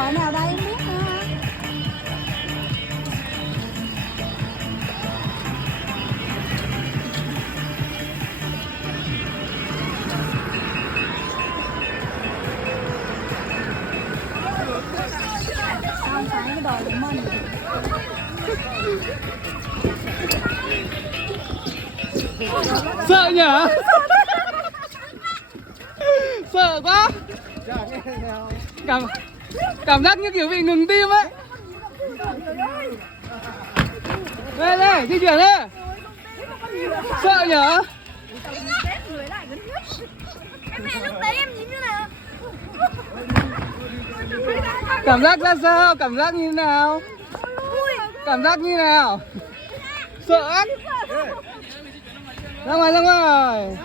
đội nào đây không biết nữa. Không phải cái đội của mình. Sợ nhở? Sợ quá. Cảm giác như kiểu bị ngừng tim ấy. Đây đây, di chuyển đây. Sợ nhở? Mẹ lúc đấy em nhìn như nào? Cảm giác ra sao? Cảm giác như nào? Cảm giác như nào? Sợ ác. Ra ngoài ra ngoài.